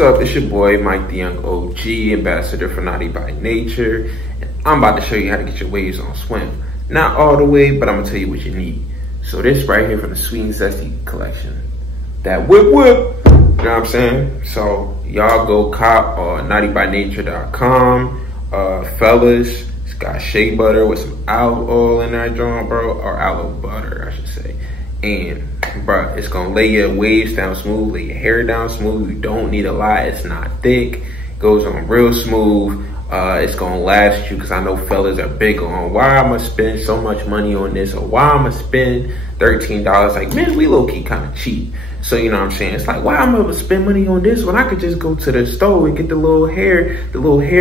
What's up? It's your boy Mike the Young OG, ambassador for Naughty by Nature, and I'm about to show you how to get your waves on swim. Not all the way, but I'm gonna tell you what you need. So this right here from the Sweet and Zesty collection, that whip whip, you know what I'm saying? So y'all go cop naughtybynature.com. Fellas, it's got shea butter with some aloe oil in that joint, bro, or aloe butter, I should say. And bro, it's gonna lay your waves down smooth, lay your hair down smooth. You don't need a lot. It's not thick. Goes on real smooth. It's gonna last you, because I know fellas are big on why I'm gonna spend so much money on this, or why I'm gonna spend $13. Like, man, we low-key kind of cheap. So you know what I'm saying? It's like, why I'm gonna spend money on this when I could just go to the store and get the little hair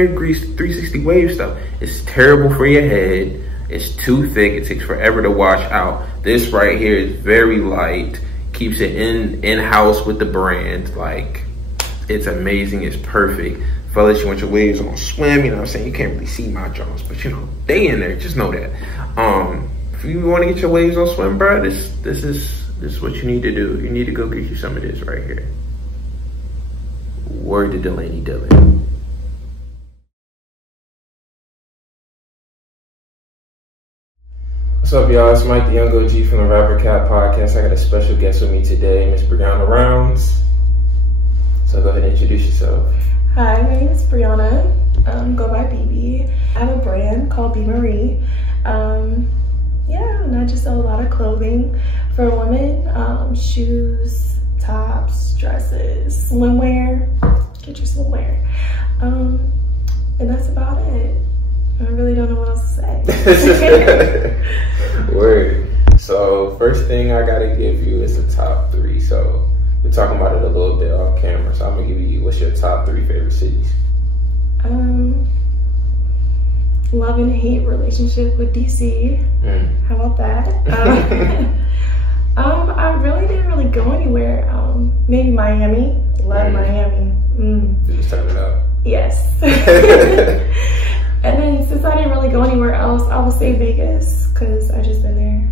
grease 360 wave stuff. It's terrible for your head. It's too thick. It takes forever to wash out. This right here is very light. Keeps it in-house with the brand. Like, it's amazing. It's perfect. Fellas, you want your waves on swim, you know what I'm saying? You can't really see my jaws, but you know, they in there. Just know that. If you want to get your waves on swim, bro, this is what you need to do. You need to go get you some of this right here. Word to Delaney Dillon. What's up, y'all? It's Mike the Young OG from the Rapper Cat Podcast. I got a special guest with me today, Miss Brianna Rounds. So go ahead and introduce yourself. Hi, my name is Brianna. Go by BB. I have a brand called Be Marie. Yeah, and I just sell a lot of clothing for women. Shoes, tops, dresses, swimwear. Get your swimwear. And that's about it. I really don't know what else to say. Word. So first thing I gotta give you is the top 3. So we're talking about it a little bit off camera. So I'm gonna give you, what's your top 3 favorite cities? Love and hate relationship with DC. How about that? I really didn't really go anywhere. Maybe Miami. Love Miami. You just turn it up. Yes. And then since I didn't really go anywhere else, I would say Vegas, because I just been there.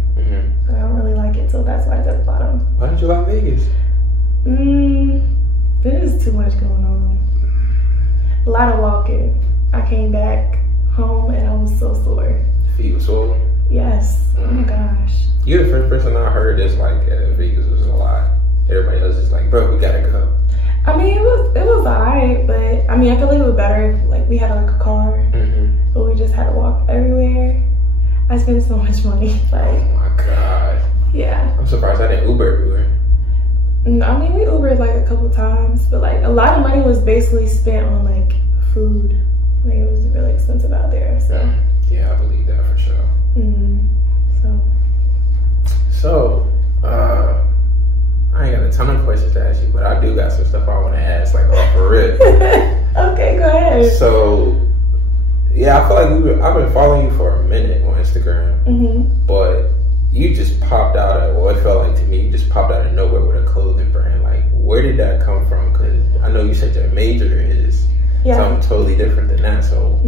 I don't really like it, so that's why it's at the bottom. Why did you like Vegas? There is too much going on. A lot of walking. I came back home and I was so sore. Feet were swollen? Yes. Oh my gosh. You're the first person I heard that's like, Vegas was a lot. Everybody else is like, bro, we gotta go. I mean, it was alright, but I mean, I feel like it was better if like we had like a car, but we just had to walk everywhere. I spent so much money. Like, oh my god. Yeah. I'm surprised I didn't Uber everywhere. I mean, we Ubered like a couple times, but like a lot of money was basically spent on like food. Like, it was really expensive out there. So yeah, I believe that for sure. So I ain't got a ton of questions to ask you, but I do got some stuff I want to ask, like off the rip. Okay, go ahead. So, yeah, I feel like I've been following you for a minute on Instagram, but you just popped out at, well, it felt like to me, you just popped out of nowhere with a clothing brand. Like, where did that come from? Because I know you said your major is something totally different than that. So,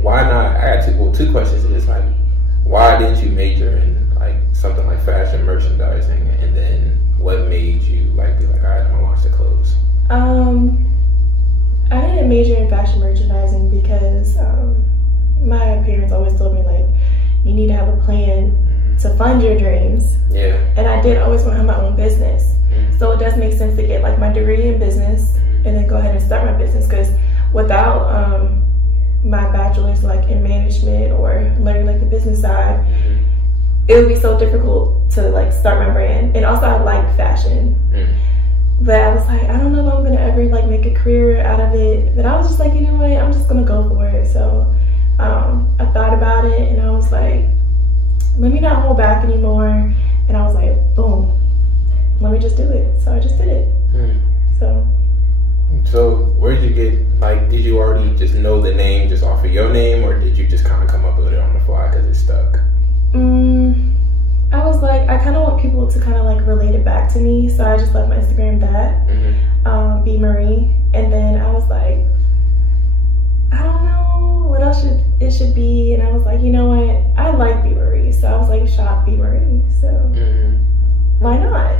why not? I got two questions. Is like, why didn't you major in like something like fashion merchandising, and then what made you like be like, all right, I'm gonna launch the clothes? I didn't major in fashion merchandising because my parents always told me like, you need to have a plan to fund your dreams. Yeah. And I did always want to have my own business. So it does make sense to get like my degree in business and then go ahead and start my business, because without my bachelor's like in management or learning like the business side, it would be so difficult to like start my brand. And also I like fashion. But I was like, I don't know if I'm gonna ever like make a career out of it. But I was just like, you know what, I'm just gonna go for it. So I thought about it and I was like, let me not hold back anymore. And I was like, boom, let me just do it. So I just did it. So where did you get, like, did you already just know the name just off of your name, or did you just kind of come up with it on the fly because it stuck? I was like, I kind of want people to kind of like relate it back to me. So I just left my Instagram that, Be Marie. And then I was like, I don't know what else it should be. And I was like, you know what? I like Be Marie. So I was like, shop Be Marie. So why not?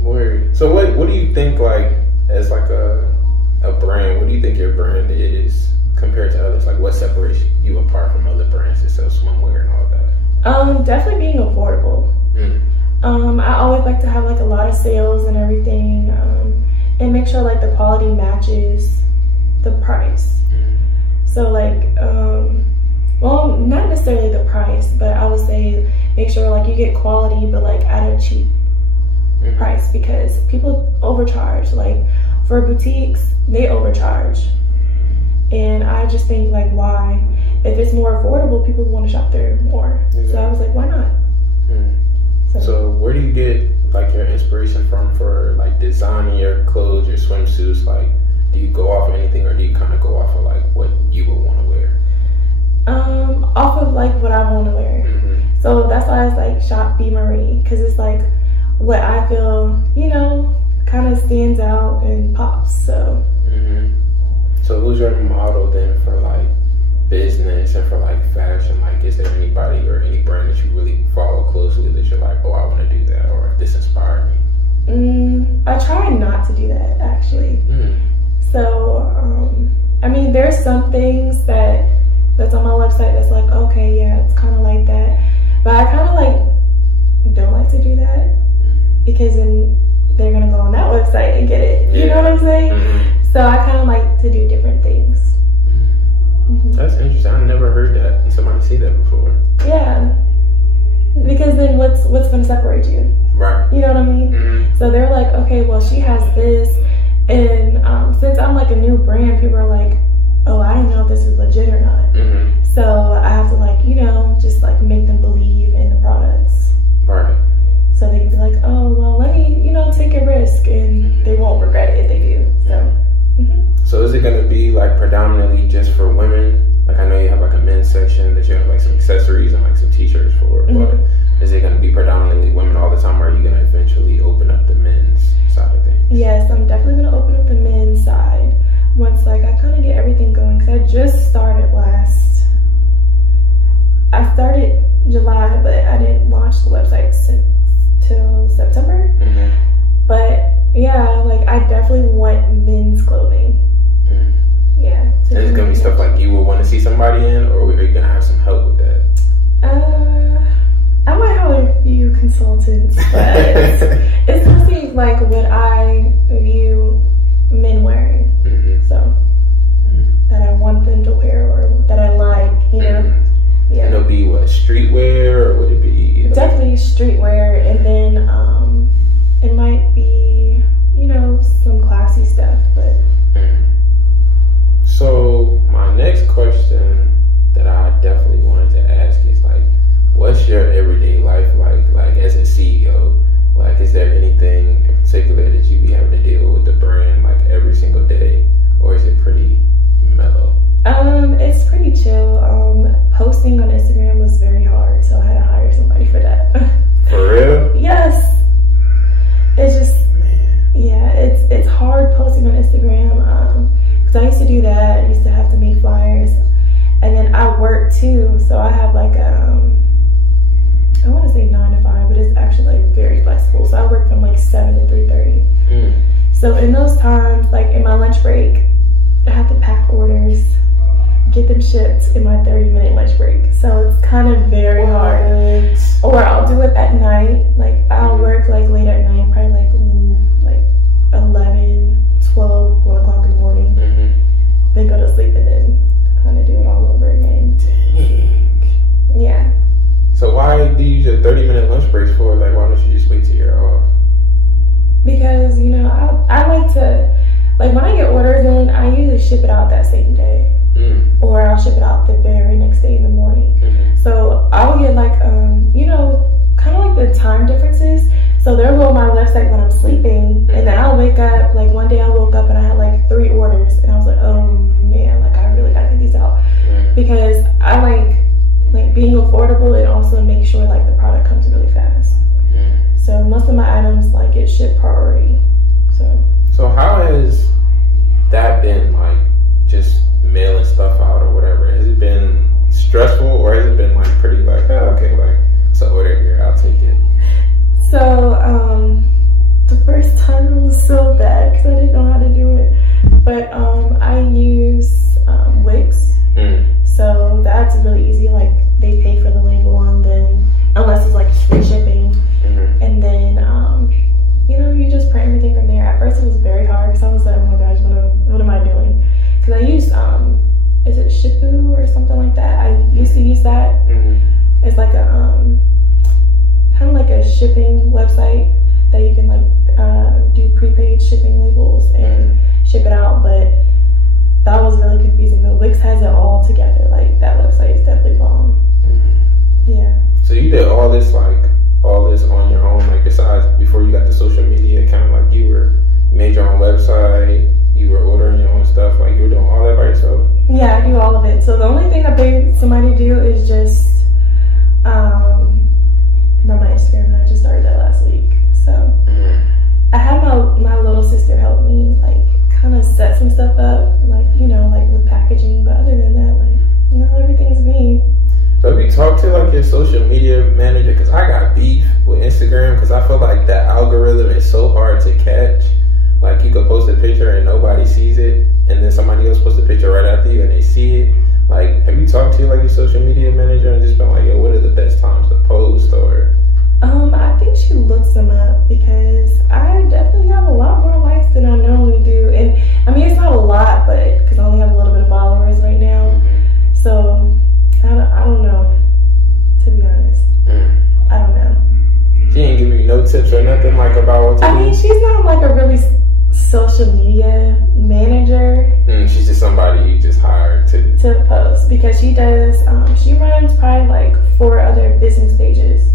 Word. So what do you think, like, as like a a brand, what do you think your brand is compared to others? Like, what separates you apart from other brands that sell swimwear and all that? Definitely being affordable. I always like to have like a lot of sales and everything, and make sure like the quality matches the price. So like, well, not necessarily the price, but I would say make sure like you get quality, but like at a cheap price, because people overcharge. Like for boutiques, they overcharge, and I just think like, why? If it's more affordable, people want to shop there more. So I was like, why not? So where do you get like your inspiration from for like designing your clothes, your swimsuits? Like, do you go off of anything, or do you kind of go off of like what you would want to wear? Off of like what I want to wear. So that's why it's like Shop B Marie, because it's like what I feel, you know, kind of stands out and pops. So so who's your model then for like business and for like fashion? Like, is there anybody or any brand that you really follow closely that you're like, oh, I want to do that, or this inspired me? I try not to do that, actually. So I mean, there's some things that's on my website that's like, okay, yeah, it's kind of like that, but I kind of like don't like to do that, because then they're gonna go on that website and get it. You know what I'm saying? So I kind of like to do different things. That's interesting. I've never heard that and somebody say that before. Yeah, because then what's gonna separate you? Right. You know what I mean? So they're like, okay, well, she has this, and since I'm like a new brand, people are like, oh, I don't know if this is legit or not. So I have to like, you know, just like make them believe in the products. Right. So they can be like, oh, well, let me, you know, take a risk, and they won't regret it if they do. So. So is it going to be like predominantly just for women? Like, I know you have like a men's section that you have like some accessories and like some t-shirts for, but is it going to be predominantly women all the time, or are you going to eventually open up the men's side of things? Yes, I'm definitely going to open up the men's side once like I kind of get everything going, because I just started I started July, but I didn't launch the website till September. But yeah, like I definitely want men's clothing. Yeah. And it's gonna be stuff like you would want to see somebody in, or are you gonna have some help with that? I might have a few consultants, but it's mostly like what I view men wearing. So that I want them to wear, or that I like, you know. Yeah. And it'll be what, streetwear, or would it be? Definitely streetwear, and then it might be, you know, some classy stuff, but. So my next question that I definitely wanted to ask is like, what's your everyday life like as a CEO? Like, is there anything in particular that you be having to deal with the brand like every single day, or is it pretty mellow? It's pretty chill. Posting on Instagram was very hard, so I had to hire somebody for that. For real? Yes. It's just, yeah, it's hard posting on Instagram, because I used to do that. I used to have to make flyers, and then I work too, so I have like I want to say 9 to 5, but it's actually like very flexible. So I work from like 7 to 3:30. So in those times, like in my lunch break, I have to pack orders, get them shipped in my 30-minute lunch break. So it's kind of very hard. Or I'll do it at night. Like I'll work like late at night, probably like 11, 12, 1 o'clock in the morning. Then go to sleep, and then kind of do it all over again. Dang. Yeah. So why do you use your 30-minute lunch breaks for? Like, why don't you just wait till you're off? Because, you know, I like to, like when I get orders in, I usually ship it out that same day. Or I'll ship it out the very next day in the morning. So I will get like, you know, kind of like the time differences. So they'll go on my website when I'm sleeping, and then I'll wake up, like one day I woke up and I had like 3 orders, and I was like, oh man, like I really gotta get these out. Because I like being affordable, and also make sure like the product comes really fast. So most of my items like get shipped priority. So how has that been, like just mailing stuff out or whatever? Has it been stressful, or has it been like pretty like, oh, okay, like it's an order here, I'll take it? So the first time it was so bad because I didn't know how to do it, but used to use that. It's like a kind of like a shipping website that you can like do prepaid shipping labels and ship it out, but that was really confusing. But Wix has it all together. Like, that website is definitely bomb. Yeah. So you did all this on your own, like, besides before you got the social media account, like you made your own website, you were ordering your own stuff, like you were doing all that by yourself? Yeah, I do all of it. So the only thing I paid somebody to do is just run my Instagram, and I just started that last week. So I had my little sister help me, like, kind of set some stuff up, like, you know, like with packaging, but other than that, like, you know, everything's me. So have you talked to like your social media manager? Because I got beef with Instagram because I feel like that algorithm is so hard to catch. Like, you could post a picture and nobody sees it, and then somebody else posts a picture right after you and they see it. Like, have you talked to like your social media manager and just been like, yo, what are the best times to post? Or I think she looks them up, because I definitely have a lot more likes than I normally do. And I mean, it's not a lot, but because I only have a little bit of followers right now. So I don't know, to be honest. I don't know. She ain't giving you no tips or nothing like about what to do? I mean, she's not like a really social media manager. She's just somebody you just hired to post, because she does, she runs probably like 4 other business pages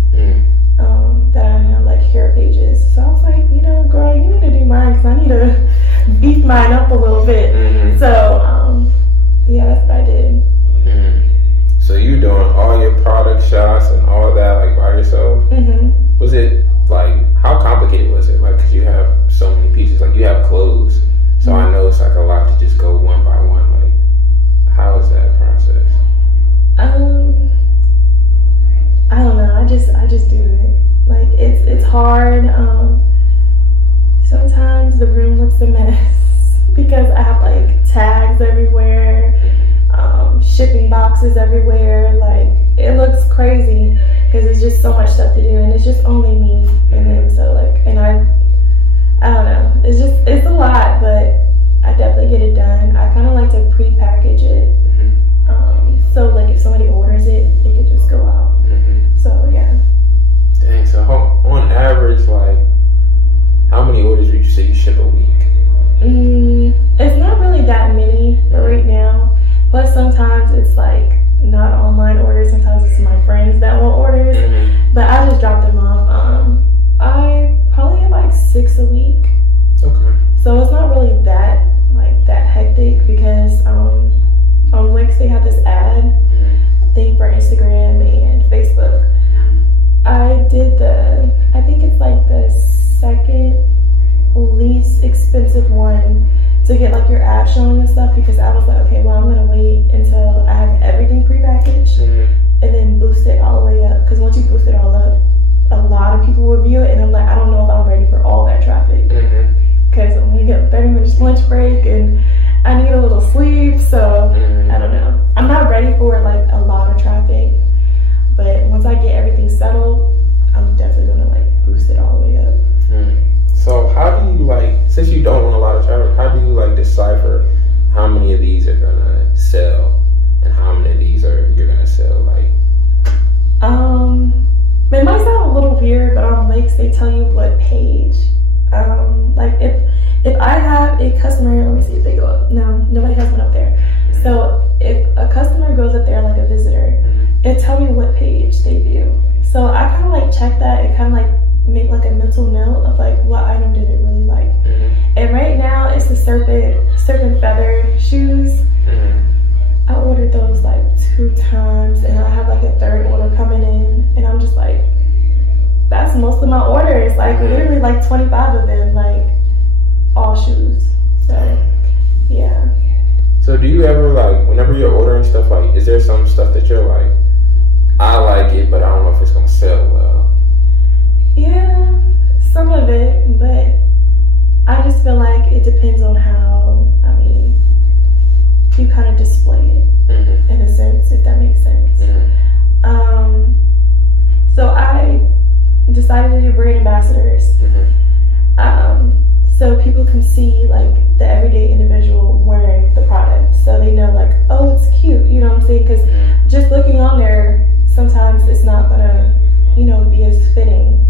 that I know, like hair pages. So I was like, you know, girl, you need to do mine, because I need to beef mine up a little bit. So yeah, that's what I did. So you doing all your product shots and all that like by yourself? Was it like, how complicated was it? Like, 'cause you have so many pieces, like you have clothes, so I know it's like a lot to just go one by one. Like, how is that process? I don't know. I just do it. Like, it's hard. Sometimes the room looks a mess because I have like tags everywhere, shipping boxes everywhere. Like, it looks crazy because it's just so much stuff to do, and it's just only me. And then so like, and I don't know. It's a lot, but I definitely get it done. I kind of like to pre-package it. So like if somebody orders it, it could just go out. So yeah. Dang, so on average, like, how many orders would you say you ship a week? It's not really that many for right now. Plus sometimes it's like not online orders. Sometimes it's my friends that want orders. But I just drop them off. I probably have like 6 a week. Okay. So it's not really that hectic, because on Wix they have this ad thing for Instagram and Facebook. I did I think it's like the second least expensive one to get like your app showing and stuff, because I was like, okay, well, I'm gonna wait until I have everything prepackaged and then boost it all the way up, because once you boost it all up, a lot of people will view it, and I'm like, I don't know if I'm ready for all that traffic, because I'm gonna get a 30 minutes lunch break and I need a little sleep. So I don't know, I'm not ready for like a lot of traffic, but once I get everything settled, I'm definitely gonna like boost it all the way up. So how do you, like, since you don't want a lot of traffic, how do you like decipher how many of these are gonna sell and how many of these you're gonna sell? Like, it might sound a little weird, but on Wix they tell you what page. Like if I have a customer, let me see if they go up. No, nobody has one up there. So if a customer goes up there, like a visitor, it tell me what page they view. So I kind of like check that and kind of like make like a mental note of like what item did it really like. And right now it's the serpent feather shoes. I ordered those like 2 times, and I have like a 3rd order coming in, and I'm just like, that's most of my orders, like literally like 25 of them, like all shoes. So yeah. So do you ever, like, whenever you're ordering stuff, like, is there some stuff that you're like, I like it, but I don't know if it's gonna sell well? Yeah, some of it, but I just feel like it depends on how, I mean, you kind of display it in a sense, if that makes sense. So I decided to do brand ambassadors. So people can see like the everyday individual wearing the product, so they know like, oh, it's cute, you know what I'm saying? Because just looking on there, sometimes it's not gonna, you know, be as fitting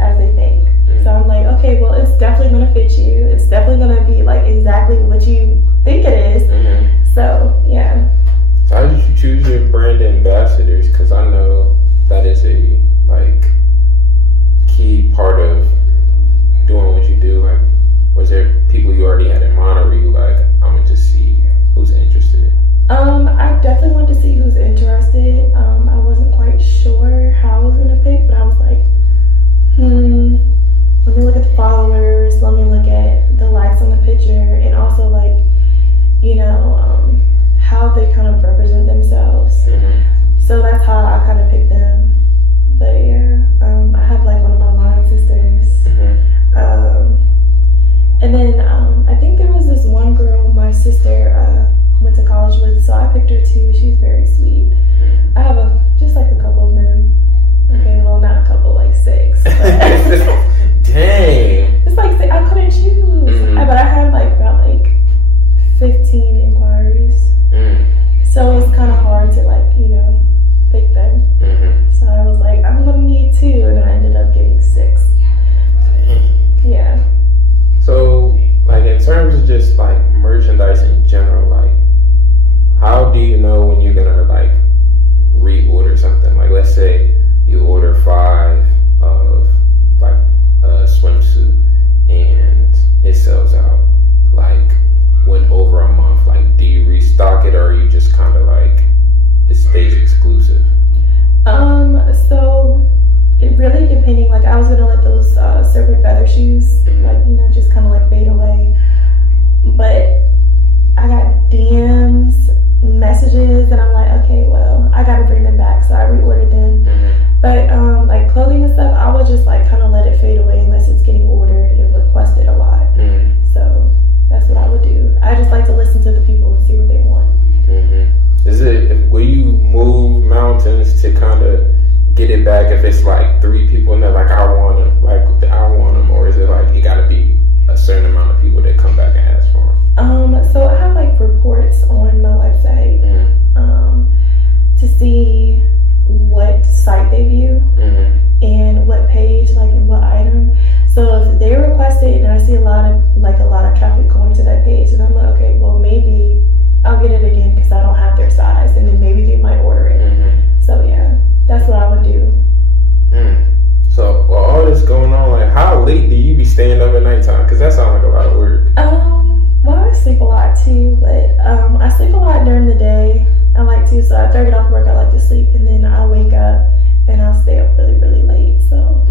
as they think. So I'm like, okay, well, it's definitely gonna fit you. It's definitely gonna be like exactly what you think it is. So yeah. So how did you choose your brand ambassadors? Because I know that is a like key part of doing what you do. Like, was there people you already had in mind, or were you like, I'm gonna just see who's interested? I definitely wanted to see who's interested. I wasn't quite sure how I was gonna pick, but I was like, let me look at the followers, let me look at the likes on the picture, and also like, you know, how they kind of represent themselves. So that's how I kind of picked them. But yeah, I have like one of my line sisters. And then I think there was this one girl my sister went to college with, so I picked her too. She's very sweet. I have just like a couple of them. Okay, well, not a couple, like 6. Dang. It's like I couldn't choose. But I had like about like 15 inquiries. So it was kind of hard to like, you know, pick them. So I was like, I'm gonna need 2, and I ended up getting 6. Yeah. So, like, in terms of just like merchandise in general, like, how do you know when you're gonna like reorder something? Like, let's say you order 5 of like a swimsuit and it sells out like went over a month. Like, do you restock it, or are you just kind of like it stays exclusive? So it really depending. Like, I was gonna let those serpent feather shoes, like, you know, just kind of like fade away. But I got DMs, messages, and I'm like, okay, well, I gotta bring them back. So I reordered them. But like clothing and stuff, I would just like kind of let it fade away unless it's getting ordered and requested a lot. So that's what I would do. I just like to listen to the people and see what they want. Will you move mountains to kind of get it back if it's like 3 people and they're like, I want them, or is it like it gotta be a certain amount of people that come back and ask for them? So I have like reports on my website to see what site they view and what page, like, and what item. So if they request it and I see a lot of traffic going to that page, and I'm like, okay, well, maybe I'll get it again because I don't have their size, and then maybe they might order it. So yeah, that's what I would do. So while all this going on, like, how late do you be staying up at nighttime? Because that sounds like a lot of work. Well, I sleep a lot too, but I sleep a lot during the day. I like to, so after I get off work, I like to sleep, and then I'll wake up and I'll stay up really, really late. So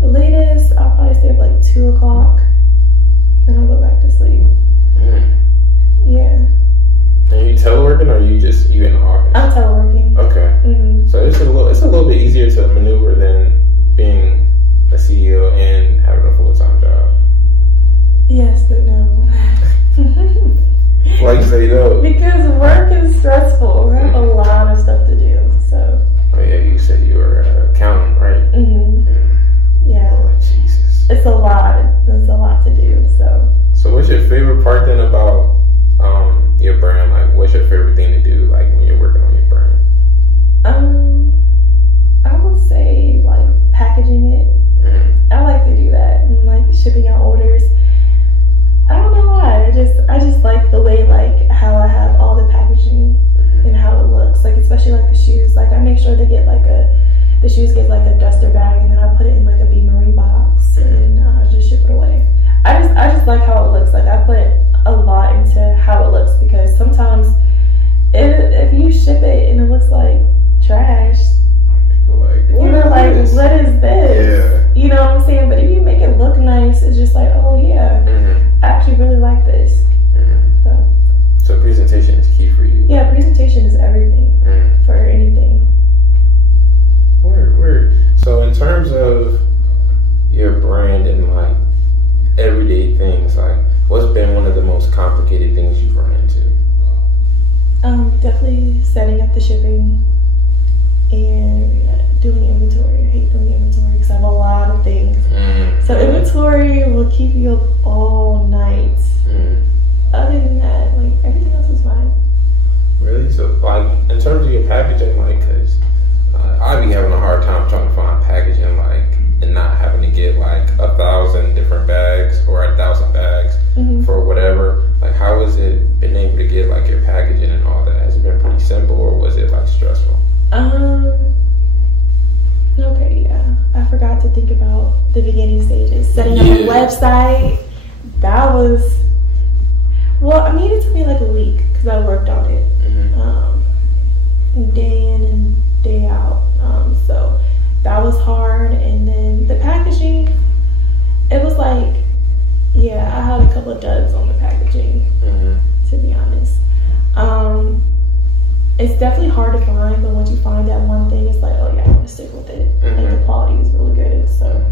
the latest, I'll probably stay up like 2 o'clock, and I'll go back to sleep. Yeah. Are you teleworking, or you in the office? I'm teleworking. Okay. So it's a little bit easier to maneuver than being a CEO and having a full-time job. Yes, but no. Why you say no? Because work is stressful. I have a lot of stuff to do. So. Oh yeah, you said you were an accountant, right? Yeah. Oh Jesus. It's a lot. It's a lot to do. So what's your favorite part then about your brand? Like, what's your favorite thing to do, like, when you're working on your brand? I would say like packaging it. I like to do that, and like shipping out orders. I don't know why. I just like the way, like, how I have all the packaging and how it looks. Like, especially like the shoes. Like, I make sure they get like the shoes get like a duster bag, and then I put it in like a beamery box, and I just ship it away. I just like how it looks. Like, I put a lot into how it looks, because sometimes if you ship it and it looks like trash, you're like, what is this? Yeah. You know what I'm saying? But if you make it look nice, it's just like, oh yeah, I actually really like this. So presentation is key for you. Yeah, presentation is everything for anything. Word. So in terms of your brand and like everyday things, like, what's been one of the most complicated things you've run into? Definitely setting up the shipping and doing inventory. I hate doing inventory because I have a lot of things. So inventory will keep you up all night. Other than that, like, everything else is fine. Really? So, like, in terms of your packaging, like, because I be having a hard time trying to find packaging, like, and not having to get, like, 1,000 different bags or 1,000 bags for whatever. Like, how has it been able to get, like, your packaging and all that? Has it been pretty simple, or was it, like, stressful? Okay, yeah. I forgot to think about the beginning stages. Setting up a website, that was, well, I mean, it took me like a week because I worked on it day in and day out. So that was hard. And then the packaging, it was like, yeah, I had a couple of duds on the packaging, to be honest. It's definitely hard to find, but once you find that one thing, it's like, oh yeah, I want to stick with it. And the quality is really good, so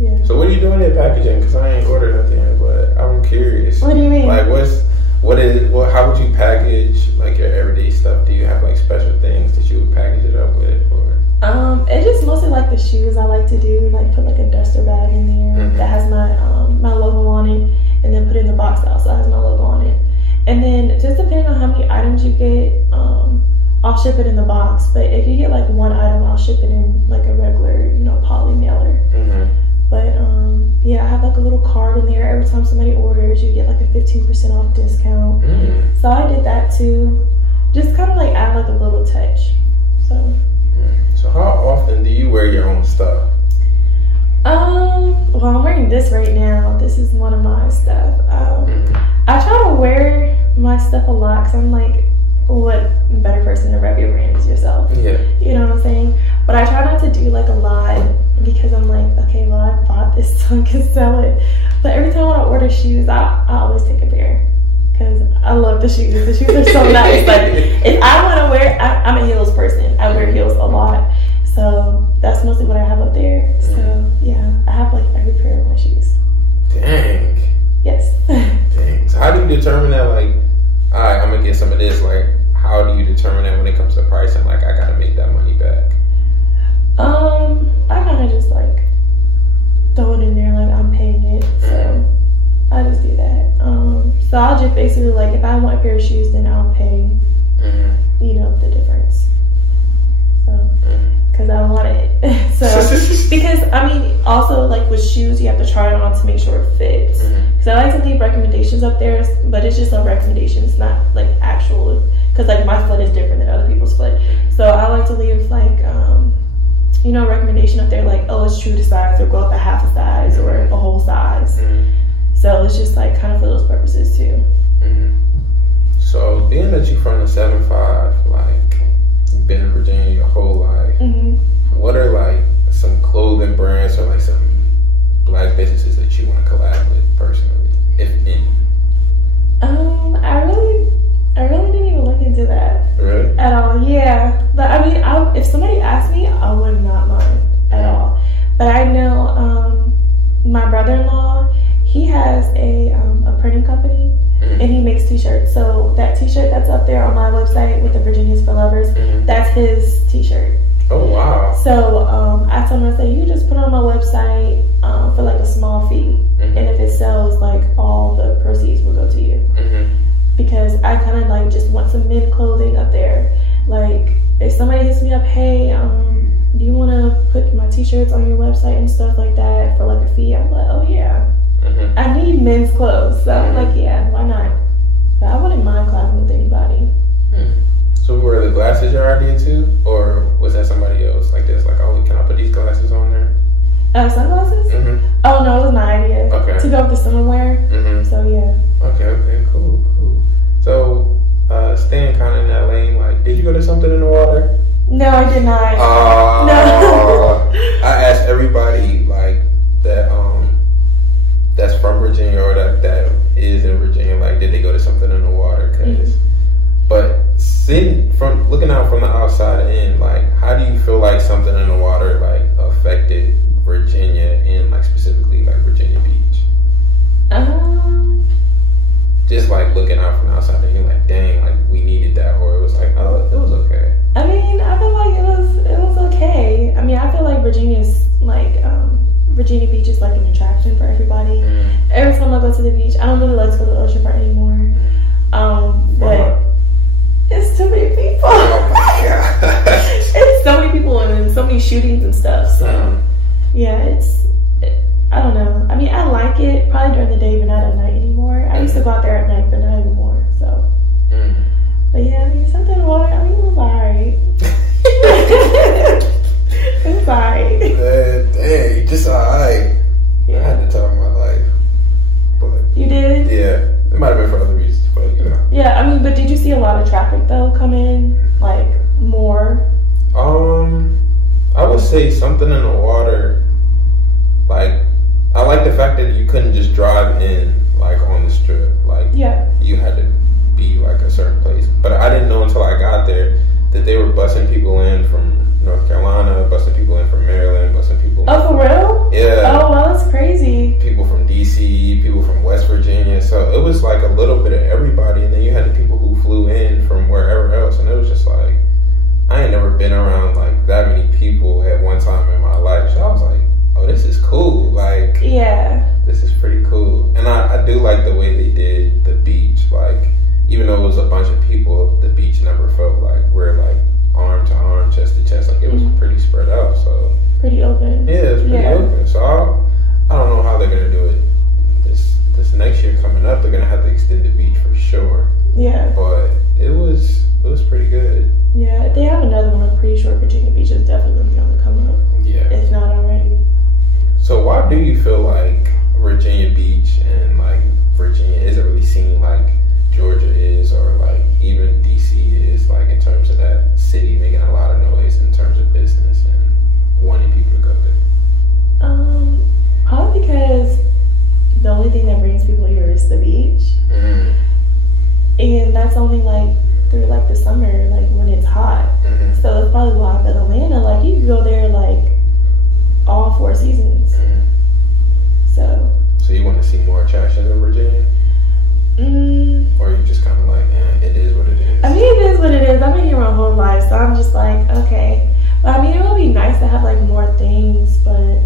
yeah. So what are you doing in packaging? Because I ain't ordered nothing, but I'm curious. What do you mean? Like, how would you package like your everyday stuff? Do you have like special things that you would package it up with, or? It's just mostly like the shoes I like to do, like put like a duster bag in there that has my my logo on it, and then put it in the box that also has my logo on it. And then just depending on how many items you get, I'll ship it in the box. But if you get like one item, I'll ship it in like a regular, poly mailer. But yeah, I have like a little card in there. Every time somebody orders, you get like a 15% off discount. So I did that too. Just kind of like add like a little touch. So how often do you wear your own stuff? Well, I'm wearing this right now. This is one of my stuff. I try to wear my stuff a lot because I'm like, what better person to rep your brand is yourself? Yeah. You know what I'm saying? But I try not to do like a lot because I'm like, okay, well, I bought this so I can sell it. But every time when I order shoes, I always take a pair because I love the shoes. The shoes are so nice. Like, if I want to wear, I'm a heels person. I wear heels a lot. So that's mostly what I have up there. So yeah, I have like every pair of my shoes. Dang. Yes. Dang. So how do you determine that, like, all right, I'm gonna get some of this? Like, how do you determine that when it comes to pricing? Like, I gotta make that money back. I kind of just like throw it in there like I'm paying it. So I just do that. So I'll just basically like, if I want a pair of shoes, then I'll pay, the difference. So, because I want it. So, because I mean, also like with shoes, you have to try it on to make sure it fits. Because I like to leave recommendations up there, but it's just a recommendation. It's not like actual, because like my foot is different than other people's foot. So I like to leave like, recommendation up there like, oh, it's true to size, or go up a half a size or a whole size. So it's just like kind of for those purposes too. So being that you're from the 7-5, like you've been in Virginia your whole life, what are like some clothing brands or like some Black businesses that you want to collab with personally, if any? I really didn't even look into that at all. Yeah, but I mean, if somebody asked me, I would not mind at all. But I know my brother-in-law, he has a printing company, and he makes t-shirts. So that t-shirt that's up there on my website with the Virginians for Lovers, that's his t-shirt. Oh wow! So I told him, I said, you just put it on my website for like a small fee, and if it sells, like all the proceeds will go to you. Because I kind of like just want some mid clothing up there. Like if somebody hits me up, hey, do you want to put my t-shirts on your website and stuff like that for like a fee? I'm like, oh yeah. I need men's clothes, so I'm like, yeah, why not? But I wouldn't mind collabing with anybody. So were the glasses your idea too, or was that somebody else? Like this, like, oh, can I put these glasses on there? Sunglasses? Oh no, it was my idea. Okay. To go with the summer wear. So yeah. Okay, cool. So staying kind of in that lane, like, did you go to something in the water? No, I did not. No. I asked everybody like that that's from Virginia or that is in Virginia, like, did they go to something in the water? But from looking out from the outside in, like, how do you feel like something in the water like affected Virginia and like specifically like Virginia Beach? Just like looking out from the outside and you're like, dang, like we needed that, or it was like, oh, it was okay. I mean, I feel like it was okay. I mean, I feel like Virginia's like Virginia Beach is like an attraction for everybody. Every time I go to the beach, I don't really like to go to the ocean part anymore. But it's too shootings and stuff. So yeah, I don't know. I mean, I like it probably during the day, but not at night anymore. I used to go out there at night, but not anymore. So, but yeah, I mean, something water. I mean, it was alright. It was alright. Dang, just alright. Yeah. I had the time of my life, but you did. Yeah, it might have been for other reasons, but you know. Yeah, I mean, but did you see a lot of traffic though come in, like more? I would say something in the water. Like, I like the fact that you couldn't just drive in like on the strip. Like, you had to be like a certain place. But I didn't know until I got there that they were busing people in from North Carolina, busing people in from Maryland, busing people in. Oh, for real? Yeah. Oh, wow, that's crazy. People from DC, people from West Virginia. So it was like a little bit of everybody. And then you had the people who flew in from wherever else. And it was just like, I ain't never been around like that many people at one time in my life. So I was like, oh, this is cool. Like, this is pretty cool. And I do like the way they did the beach. Like, even though it was a bunch of people, the beach never felt like we're like arm to arm, chest to chest. Like, it was pretty spread out. So pretty open. Yeah, it's pretty open. So I don't know how they're gonna do it this next year coming up. They're gonna have to extend the beach for sure. Yeah. But it was pretty good. Yeah, they have another one. I'm pretty sure Virginia Beach is definitely gonna be on the come up. Yeah. If not already. So why do you feel like Virginia Beach and like Virginia isn't really seen like Georgia is, or like even DC is, like in terms of that city making a lot of noise in terms of business and wanting people to go there? Probably because the only thing that brings people here is the beach. And that's only like through like the summer, like when it's hot. So that's probably why. But Atlanta, like you can go there like all 4 seasons. So you want to see more attractions in Virginia? Or you just kind of like, it is what it is? I mean, it is what it is. I've been here my whole life, so I'm just like, okay. But I mean, it would be nice to have like more things, but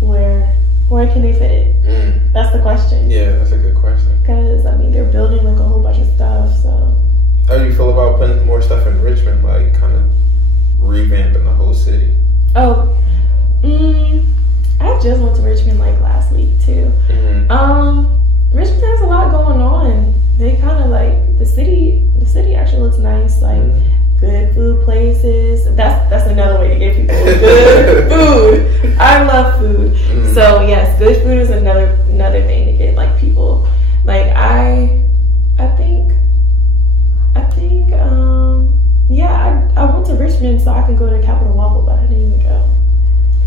where can they fit it? That's the question. Yeah, that's a good question. Because I mean, they're building like a whole bunch of stuff, so. How do you feel about putting more stuff in Richmond, like kind of revamping the whole city? Oh, I just went to Richmond like last week too. Richmond has a lot going on. They kind of like the city actually looks nice, like good food places. That's another way to get people good food. I love food. So yes, good food is another thing to get like people. Like I I went to Richmond so I could go to Capital Waffle, but I didn't even go.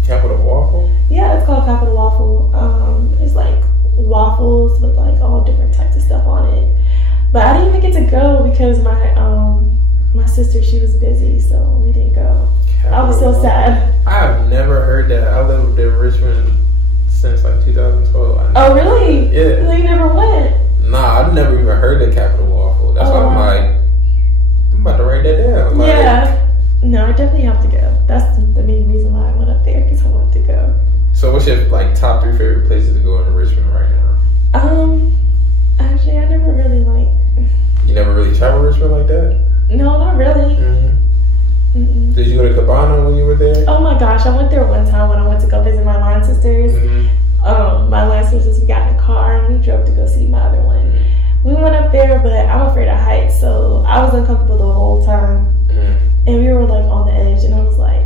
Capital Waffle? Yeah, it's called Capital Waffle. It's like waffles with like all different types of stuff on it. But I didn't even get to go because my sister, she was busy, so we didn't go. I was so sad. I've never heard that. I lived in Richmond since like 2012. Oh really? Yeah. So you never went? Nah, I've never even heard of Capital Waffle. That's why I'm like, I'm about to write that down. Like, yeah. No, I definitely have to go. That's the main reason why I went up there, because I wanted to go. So what's your like top 3 favorite places to go in Richmond right now? Actually, I never really like. You never really traveled Richmond like that? No, not really. Did you go to Cabana when you were there? Oh my gosh, I went there one time when I went to go visit my line sisters. My line sisters, we got in a car and we drove to go see my other one. We went up there, but I'm afraid of heights, so I was uncomfortable the whole time. And we were like on the edge, and I was like,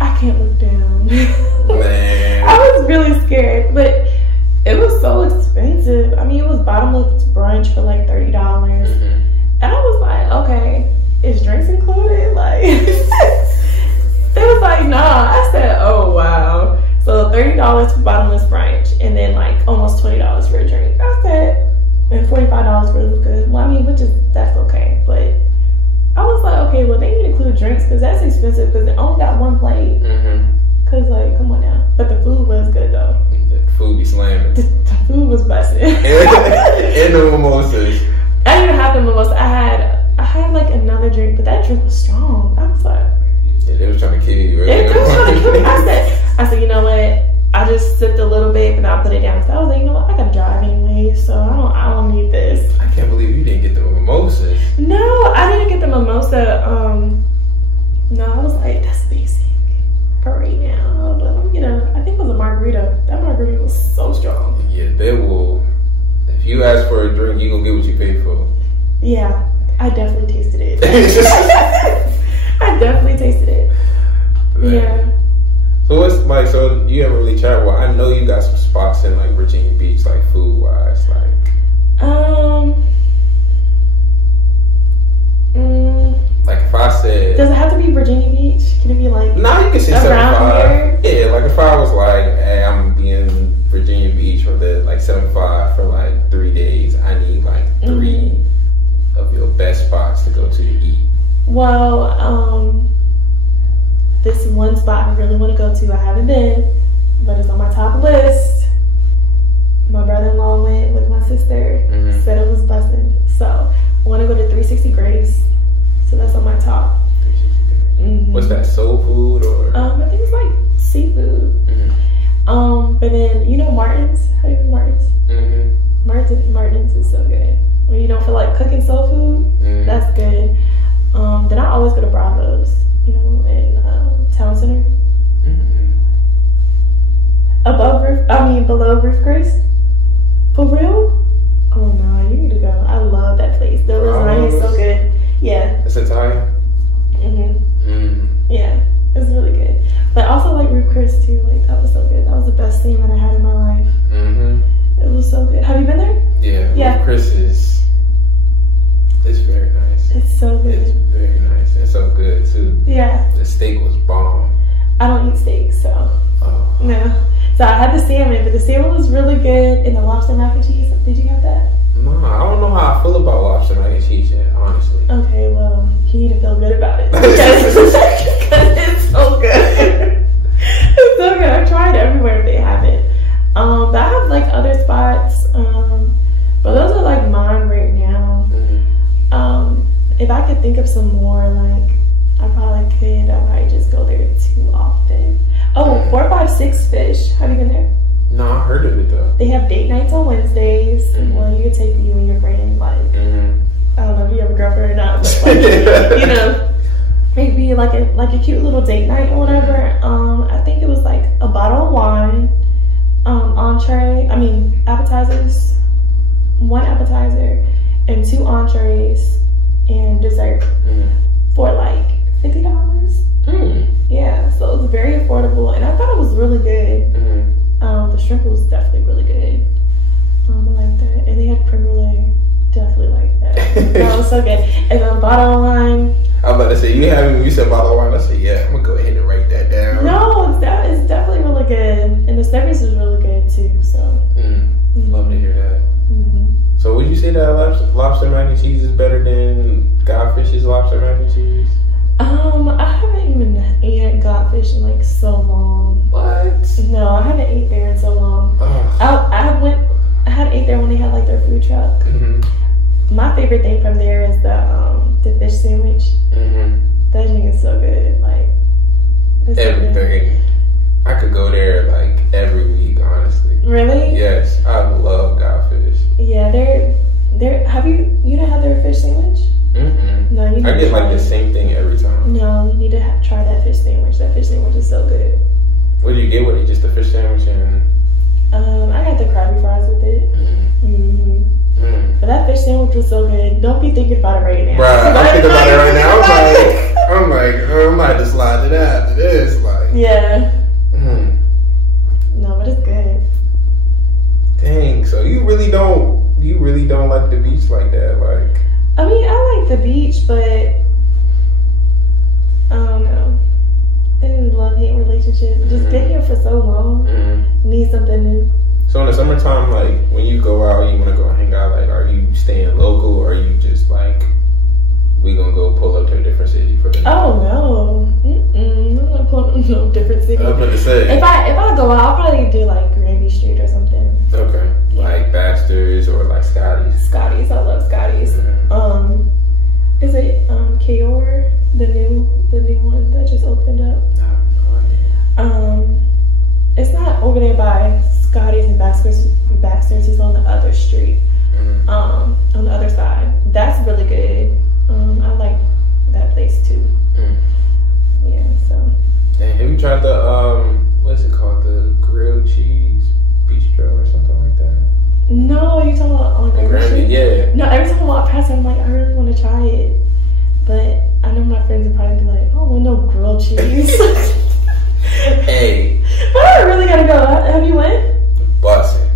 I can't look down. Man. I was really scared, but it was so expensive. I mean, it was bottomless brunch for like $30. And I was like, okay, is drinks included? Like, they was like, nah. I said, oh, wow. So $30 for bottomless brunch, and then like almost $20 for a drink. I said, and $45 for the good. Well, I mean, that's okay. But I was like, okay, well, they need to include drinks because that's expensive because they only got one plate. Because, like, come on now. But the food was good, though. The food be slamming. The food was busted. And the mimosas. I didn't even have the mimosa. I had like another drink, but that drink was strong. I was like, yeah, they was trying to kill you. They was trying to kill me. I said, you know what? I just sipped a little bit, but I put it down. So I was like, you know what? I gotta drive anyway, so I don't need this. I can't believe you didn't get the mimosas. No, I didn't get the mimosa. No, I was like, that's basic for right now. But let me get I think it was a margarita. That margarita was so strong. Yeah, they will. If you ask for a drink, you gonna get what you pay for. Yeah, I definitely tasted it. I definitely tasted it. Man. Yeah. So what's like? So you haven't really traveled. I know you got some spots in like Virginia Beach, like food wise, like. Like if I said, does it have to be Virginia Beach? Can it be like? Nah, you can say around 75. Here? Yeah, like if I was like, hey, I'm gonna be in Virginia Beach for the like 75 for like 3 days. I need like 3 of your best spots to go to eat. Well, this one spot I really want to go to. I haven't been, but it's on my top list. My brother-in-law went with my sister. Said it was busting. So I want to go to 360 Grace. So that's on my top. 360 Grace. What's that? Soul food or? I think it's like seafood. But then you know Martin's. Have you been Martin's? Martin's is so good. When you don't feel like cooking soul food, that's good. Then I always go to Bravo's. You know, in Town Center. Below Roof Grace. For real? Oh no, you need to go. I love that place. The lasagna is so good. Yeah. It's Italian? Yeah, it's really good. But also like Roof Chris too, like that was so good. That was the best thing that I had in my life. It was so good. Have you been there? Yeah. Roof Chris is, it's very nice. It's so good. It's very nice. It's so good too. Yeah. The steak was bomb. I don't eat steak, so no. So I had the salmon, but the salmon was really good, and the lobster mac and cheese. Did you have that? No, I don't know how I feel about lobster mac and cheese yet, honestly. Okay, well, you need to feel good about it because it's so good. It's so good. I've tried everywhere if they haven't. But I have like other spots, but those are like mine right now. If I could think of some more, like I probably could. I might just go there too often. Oh, 456 Fish. Have you been there? No, I heard of it though. They have date nights on Wednesdays. Well, you can take you and your friend. Like, I don't know if you have a girlfriend or not, but like, you know, maybe like a cute little date night or whatever. I think it was like a bottle of wine, appetizers, 1 appetizer, and 2 entrees and dessert for like $50. Yeah, so it was very affordable, and I thought it was really good. The shrimp was definitely really good. I like that, and they had creme brulee. Definitely like that. That was so good. And then bottle of wine. I was about to say, you said bottle of wine. I said, yeah, I'm gonna go ahead and write that down. No, it's definitely really good, and the service is really good too. So love to hear that. So would you say that lobster mac and cheese is better than Godfish's lobster mac and cheese? I haven't even eaten Godfish in like so long. What? No, I haven't ate there in so long. I had ate there when they had like their food truck. My favorite thing from there is the fish sandwich. That thing is so good. Like everything. So good. I could go there like every week, honestly. Really? Yes, I love Godfish. Yeah, they're. Have you didn't have their fish sandwich? No, you. I get like the same thing every time. No, you need to try that fish sandwich. That fish sandwich is so good. What do you get with it? Just the fish sandwich and. I had the Krabby fries with it. But that fish sandwich was so good. Don't be thinking about it right now. Bruh, I'm thinking about it right now. I'm like, I might just slide it after this. Like, yeah. No, but it's good. Dang, so you really don't like the beach like that, like. I mean, I like the beach, but I don't know. It's a love-hate relationship. Just been here for so long. Need something new. So in the summertime, like when you go out, you want to go hang out. Like, are you staying local, or are you just like, we gonna go pull up to a different city for the night? Oh no, I'm not pulling up to no different city. I was about to say. If I go out, I'll probably do like Granby Street or something. Okay, yeah. Like Baxter's or like Scotty's. Scotty's, I love Scotty's. Is it Kayor, the new one that just opened up? It's not over there by Scotty's and Baxter's. Is on the other street, on the other side. That's really good. I like that place too. No, every time I walk past, I'm like, I really want to try it. But I know my friends would probably be like, oh, well, no grilled cheese. Hey. But I really gotta go. Have you went? Bussin'.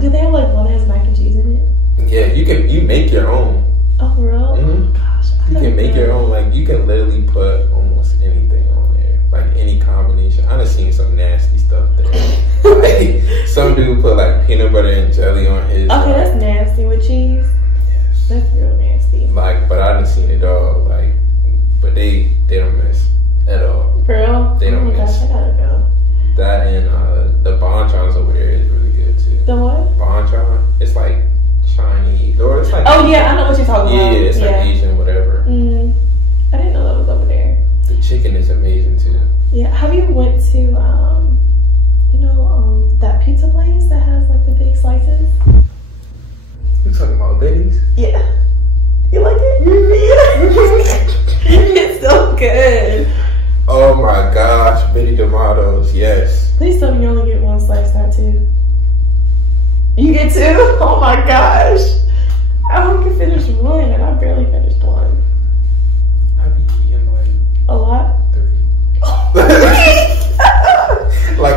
Do they have like one that has mac and cheese in it? Yeah, you make your own. Oh, for real? Mm-hmm. Gosh. You can make your own. Like, you can literally put almost anything on there. Like, any combination. I done seen some nasty stuff there. Like, some dude put like peanut butter and jelly on his. Okay, that's nasty with cheese. Yes. That's real nasty. Like, but I done seen it all. Like, but they don't miss at all. For real? They don't oh my miss. gosh, I gotta go. That and the bonchons over there is really good too. The what? Bonchon. It's like Chinese, or it's like. Oh yeah, I know what you're talking about. Yeah, it's like Asian, whatever. I didn't know that was over there. The chicken is amazing too. Yeah, have you went to that pizza place that has like the big slices? You talking about Betty's? Yeah. You like it? It's so good. Oh my gosh, Betty Tomatoes, yes. Please tell me you only get one slice, not two. You get two? Oh my gosh. I only can finish one and I barely finished one. I be eating like a lot? 3. Like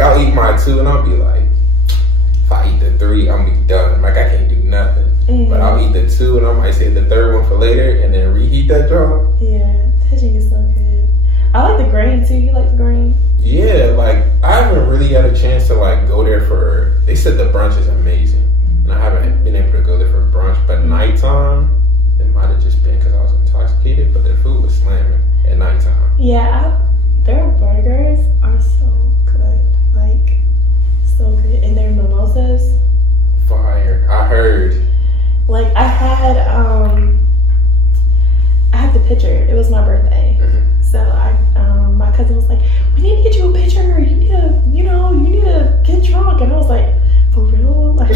I'll eat my 2 and I'll be like, if I eat the 3, I'm gonna be done. Like I can't do nothing. But I'll eat the 2 and I might save the 3rd one for later and then reheat that jar. Yeah, that chicken is so good. I like the grain too. You like the grain? Yeah, like I haven't really had a chance to like go there for. They said the brunch is amazing, and I haven't been able to go there for brunch. But nighttime, it might have just been because I was intoxicated. But the food was slamming at nighttime. Yeah, their burgers are so good, like so good, and their mimosas. Fire! I heard. Like I had the picture. It was my birthday, so my cousin was like, "We need to get you a picture. You need to get drunk." And I was like, "For real? Like,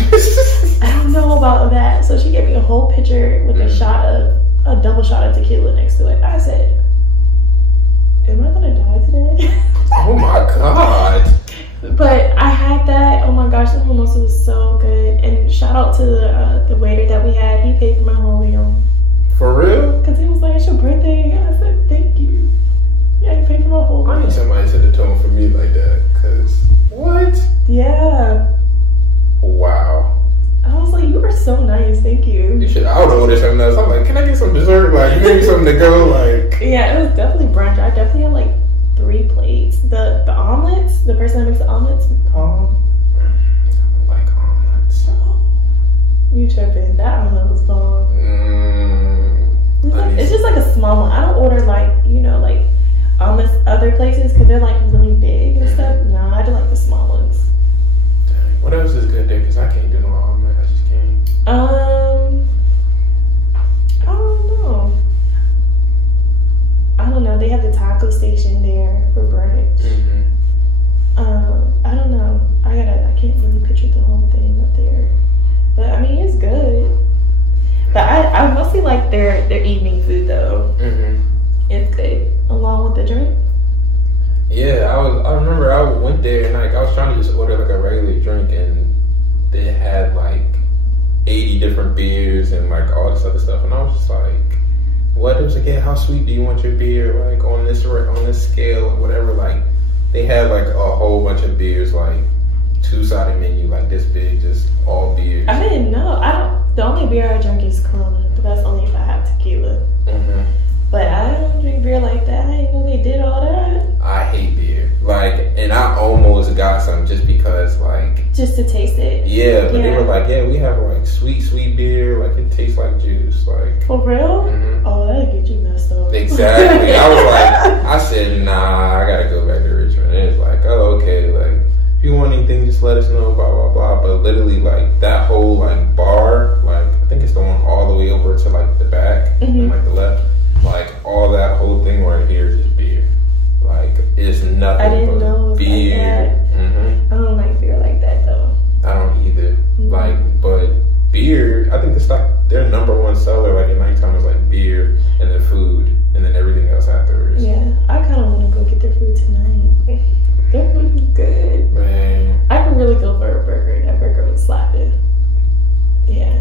I don't know about that." So she gave me a whole picture with a double shot of tequila next to it. I said, "Am I gonna die today?" Oh my god! But I had that. Oh my gosh, the mimosa was so good. And shout out to the waiter that we had. He paid for my whole meal. For real? Because he was like, "It's your birthday." I said, "Thank you." Yeah, he paid for my whole meal. I need somebody to set the tone for me like that. Cause what? Yeah. Wow. I was like, "You are so nice. Thank you." You should. I don't know what it's something else. I'm like, can I get some dessert? Like, you need something to go. Like. Yeah, it was definitely brunch. I definitely had like 3 plates. The omelets. The person that makes the omelets. I don't like omelets. You tripping? That omelet was bomb. It's just like a small one. I don't order like omelets other places because they're like really big and stuff. No, I do like the small ones. Dang. What else is good there? Because I can't do no omelet. I just can't. I don't know. They have the taco station there for brunch. I don't know. I can't really picture the whole thing up there. But I mean, it's good. But I mostly like their evening food though. It's good along with the drink. Yeah, I remember I went there and like I was trying to just order like a regular drink and they had like 80 different beers and like all this other stuff and I was just like, what? It was like, yeah, how sweet do you want your beer? Like on this scale or whatever. Like they had like a whole bunch of beers, like 2-sided menu, like this big, just all beers. I didn't know. The only beer I drink is Corona, but that's only if I have tequila. But I don't drink beer like that. I didn't know they did all that. I hate beer. Like, and I almost got some just because, like... Just to taste it? Yeah, but they were like, yeah, we have like sweet beer. Like, it tastes like juice. Like... For real? Oh, that'll get you messed up. Exactly. I was like, I said, nah, I gotta go back to Richmond. And it's like, oh, okay, like... If you want anything, just let us know, blah, blah, blah. But literally, like, that whole, like, bar, like, I think it's the one all the way over to, like, the back and, like, the left. Like, all that whole thing right here is just beer. Like, it's nothing I didn't but know it was beer. Like that. I don't like beer like that, though. I don't either. Like, but beer, I think it's, like, their #1 seller, like, at nighttime is, like, beer and then food and then everything else afterwards. Yeah, I kind of want to go get their food tonight. Their food is good. Man. I could really go for a burger. That burger was slapping. Yeah.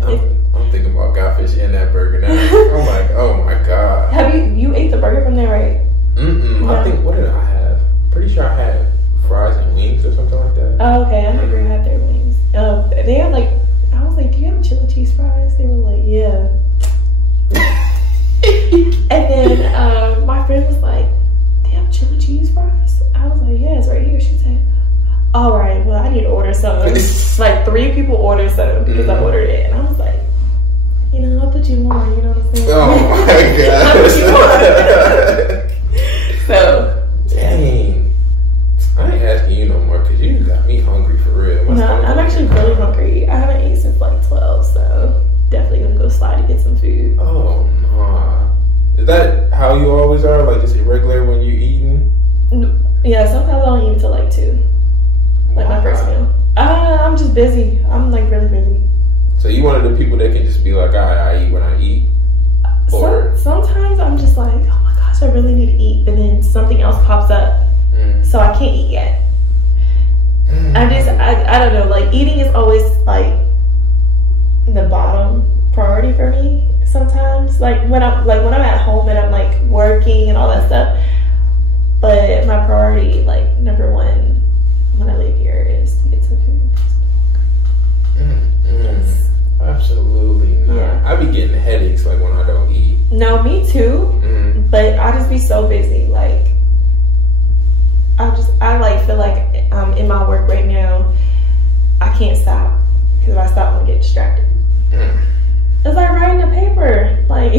need to order something. Like 3 people ordered something because I ordered it. And I was like, you know, I'll put you on, you know what I'm saying? Oh my God. I'll put you on. So, dang. I ain't asking you no more because you got me hungry for real. No, I'm actually really hungry. I haven't eaten since like 12, so definitely gonna go slide to get some food. Oh, nah. Is that how you always are? Like just irregular when you're eating? Yeah, sometimes I don't eat until like 2. Like my first meal. I'm just busy. I'm like really busy. So you one of the people that can just be like, I eat when I eat? Or sometimes I'm just like, oh my gosh, I really need to eat. But then something else pops up. So I can't eat yet. I don't know, like eating is always like the bottom priority for me sometimes. Like when I'm at home and I'm like working and all that stuff. But my priority, like number 1 when I leave here is to get some food. Yes. Absolutely not. Yeah. I be getting headaches like when I don't eat. No, me too. But I just be so busy. Like I like feel like in my work right now, I can't stop because if I stop, I'm gonna get distracted. It's like writing a paper. Like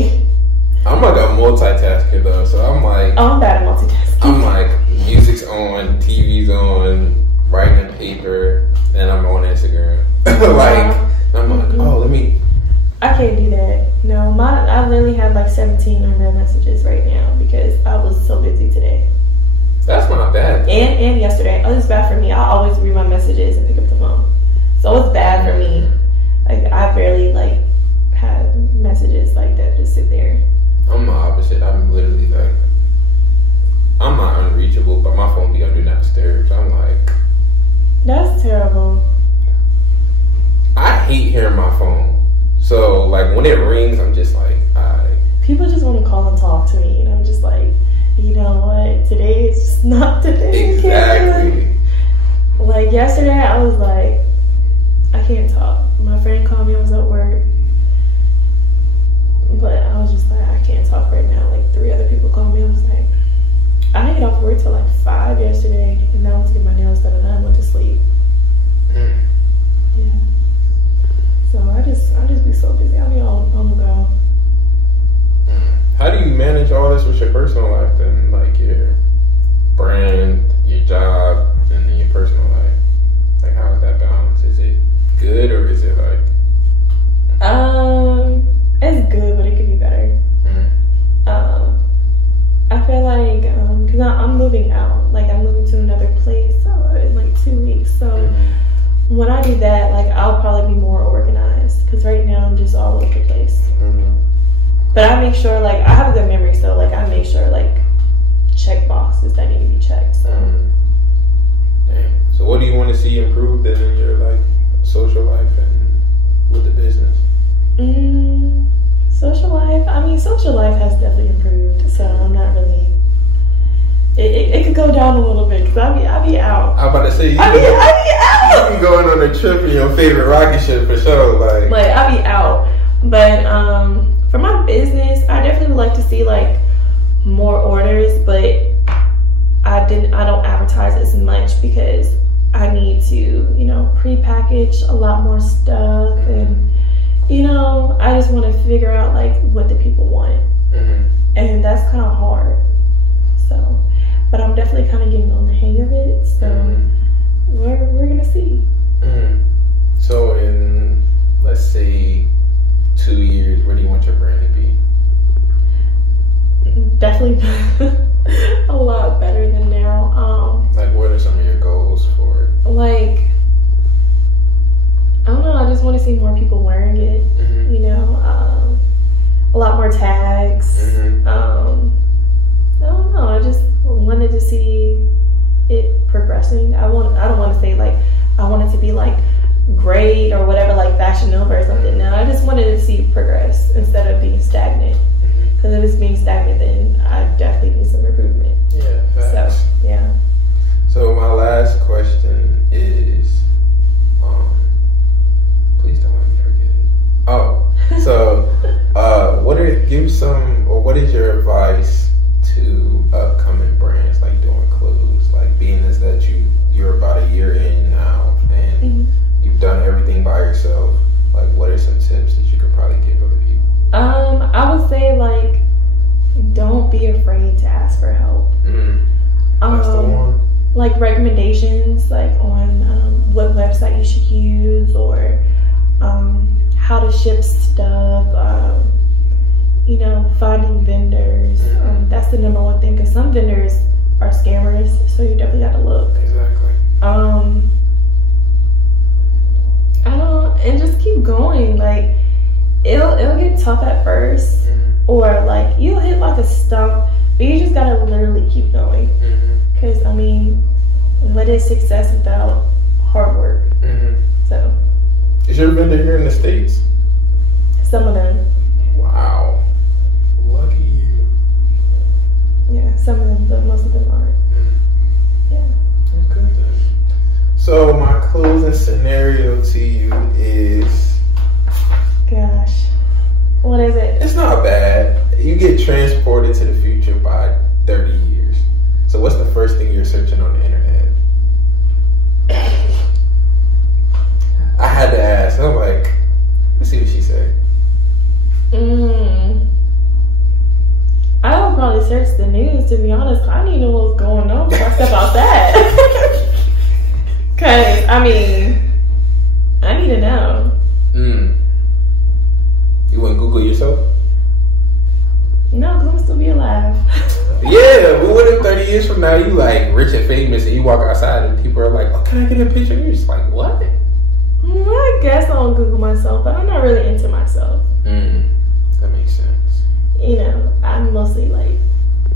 I'm like a multitasker though, so I'm like, oh, I'm bad at multitasking. I'm like music's on, TV's on, writing a paper, and I'm on Instagram. Like I'm like, oh, let me. I can't do that. No, I literally have like 17 unread messages right now because I was so busy today. That's not bad. And yesterday. Oh, it's bad for me. I always read my messages and pick up the phone. So it's bad for me. Like I barely like have messages like that just sit there. I'm the opposite. I'm literally like, I'm not unreachable, but my phone be on do not disturb. I'm like, that's terrible. I hate hearing my phone. So like when it rings, I'm just like, people just want to call and talk to me, and I'm just like, you know what? Today is just not today. Exactly. Like yesterday, I was like, I can't talk. My friend called me. I was at work, but I was just like, I can't talk right now. Like 3 other people called me. I was like, I didn't get off work till like 5 yesterday, and then I went to get my nails done, and I went to sleep. Yeah. So I just be so busy. I'll be on the go. How do you manage all this with your personal life then? Like your brand, your job, and then your personal life? Like how is that balance? Is it good or is it like? It's good, but it could be better. I feel like, cause I'm moving out. Like I'm moving to another place in like 2 weeks. So when I do that, like I'll probably be more organized. Cause right now I'm just all over the place. But I make sure, like, I have a good memory, so, like, I make sure, like, check boxes that need to be checked, so. Dang. So what do you want to see improved in your, like, social life and with the business? Social life? I mean, social life has definitely improved, so I'm not really, it could go down a little bit, because I be out. I'm about to say, I be out! You be going on a trip in your favorite rocket ship for sure, like. Like, I be out, but, for my business, I definitely would like to see like more orders, but I don't advertise as much because I need to, you know, pre-package a lot more stuff, and you know, I just want to figure out like what the people want, and that's kind of hard. So, but I'm definitely kind of getting on the hang of it. So we're gonna see. So in, let's say, 2 years, where do you want your brand to be? Definitely a lot better than now. Like, what are some of your goals for it? Like, I don't know, I just want to see more people wearing it, you know, a lot more tags. I don't know, I just wanted to see it progressing. I don't want to say like, I want it to be like great or whatever, like Fashion Nova or something. No, I just wanted to see progress instead of being stagnant. Because if it's being stagnant, then I definitely need some improvement. Yeah, facts. So, yeah. So my last question is, please don't let me forget it. Oh, so what is your advice to upcoming brands like doing clothes, like being as that you're about a year in now, like recommendations, like on what website you should use, or how to ship stuff, you know, finding vendors. That's the number one thing, because some vendors are scammers, so you definitely got to look. Exactly. And just keep going. Like, it'll get tough at first, or like you'll hit like a stump, but you just gotta literally keep going. Because I mean, what is success without hard work? So, is your vendor here in the States? Some of them. Wow, lucky you. Yeah, some of them, but most of them aren't. Yeah. Okay then. So my closing scenario to you is, gosh, what is it? It's not bad. You get transported to the future by 30 years. So what's the first thing you're searching on the internet? I had to ask. I'm like, let's see what she said. I would probably search the news, to be honest. I need to know what's going on before I step out that. Cause I mean, I need to know. You wouldn't Google yourself? No, because I'm still be alive. Yeah, but what if 30 years from now you like rich and famous and you walk outside and people are like, oh, can I get a picture? And you're just like, what? I guess I'll Google myself, but I'm not really into myself. That makes sense. You know, I'm mostly like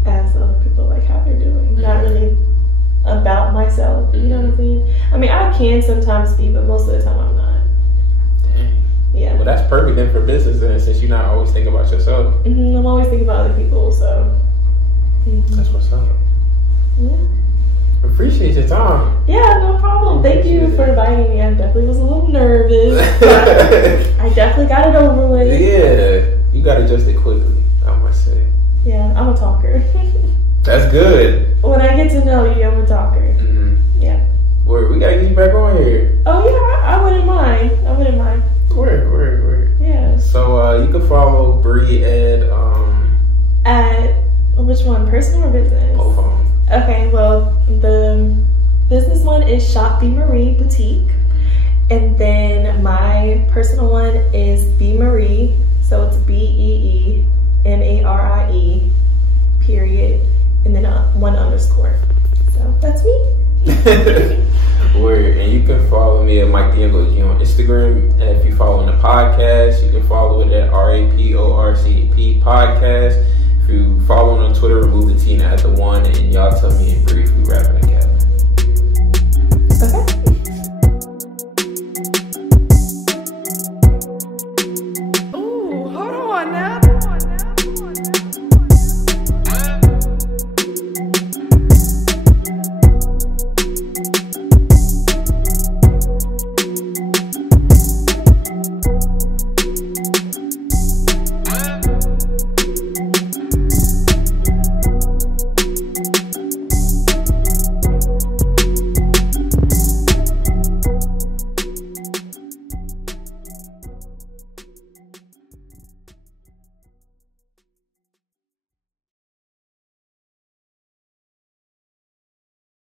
ask other people like how they're doing, not really about myself. You know what I'm saying? I mean, I can sometimes be, but most of the time I'm not. Dang. Yeah. Well, that's perfect then for business then, since you're not always thinking about yourself. I'm always thinking about other people, so. That's what's up. Yeah. Appreciate your time. Yeah, no problem. Thank you for inviting me. I definitely was a little nervous, but I definitely got it over with. Yeah, you got adjusted quickly, I must say. Yeah, I'm a talker. That's good. When I get to know you, I'm a talker. Yeah. We gotta get you back on here. Oh yeah, I wouldn't mind. Word. Yeah. So you can follow Bree at which one, personal or business? both of them. Okay, well, the business one is Shop B Marie Boutique, and then my personal one is B Marie, so it's BEEMARIE, period, and then one underscore. So that's me. Word. And you can follow me at Mike D'Angelo G on Instagram, and if you follow the podcast, you can follow it at RAPORCP podcast. If you follow on Twitter, remove the T and add the 1, and y'all tell me in brief we rapping again.